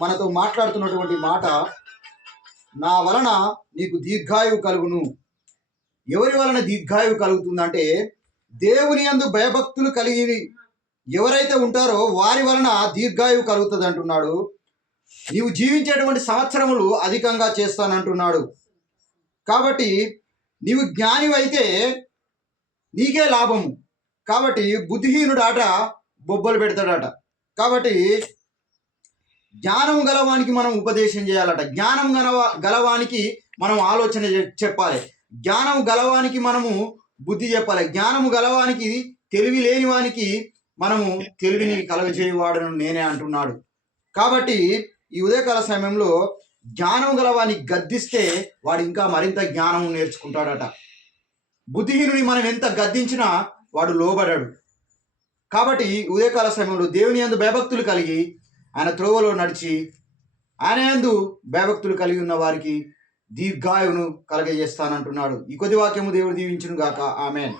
మనతో మాట్లాడుతున్నటువంటి మాట, నా వలన నీకు దీర్ఘాయువు కలుగును. ఎవరి వలన దీర్ఘాయువు కలుగుతుందంటే, దేవుని యందు భయభక్తులు కలిగి ఎవరైతే ఉంటారో వారి వలన దీర్ఘాయువు కలుగుతుంది అంటున్నాడు. నీవు జీవించేటువంటి సంవత్సరములు అధికంగా చేస్తానంటున్నాడు. కాబట్టి నీవు జ్ఞానివైతే నీకే లాభము. కాబట్టి బుద్ధిహీనుడాట బొబ్బలు పెడతాడట. కాబట్టి జ్ఞానం గలవానికి మనం ఉపదేశం చేయాలట. జ్ఞానం గలవానికి మనం ఆలోచన చెప్పాలి. జ్ఞానం గలవానికి మనము బుద్ధి చెప్పాలి. జ్ఞానము గలవానికి తెలివి లేని వానికి మనము తెలివిని కలగజేయవాడను నేనే అంటున్నాడు. కాబట్టి ఈ ఉదయకాల సమయంలో జ్ఞానం గలవాన్ని గద్దిస్తే వాడు ఇంకా మరింత జ్ఞానం నేర్చుకుంటాడట. బుద్ధిహీనుని మనం ఎంత గద్దించినా వాడు లోబడాడు. కాబట్టి ఉదయకాల సమయంలో దేవుని యందు భయభక్తులు కలిగి ఆయన త్రోవలో నడిచి ఆయన యందు భయభక్తులు కలిగి ఉన్న వారికి దీర్ఘాయువును కలగజేస్తానంటున్నాడు. ఈ కొద్ది వాక్యము దేవుడు దీవించును గాక. ఆమేన్.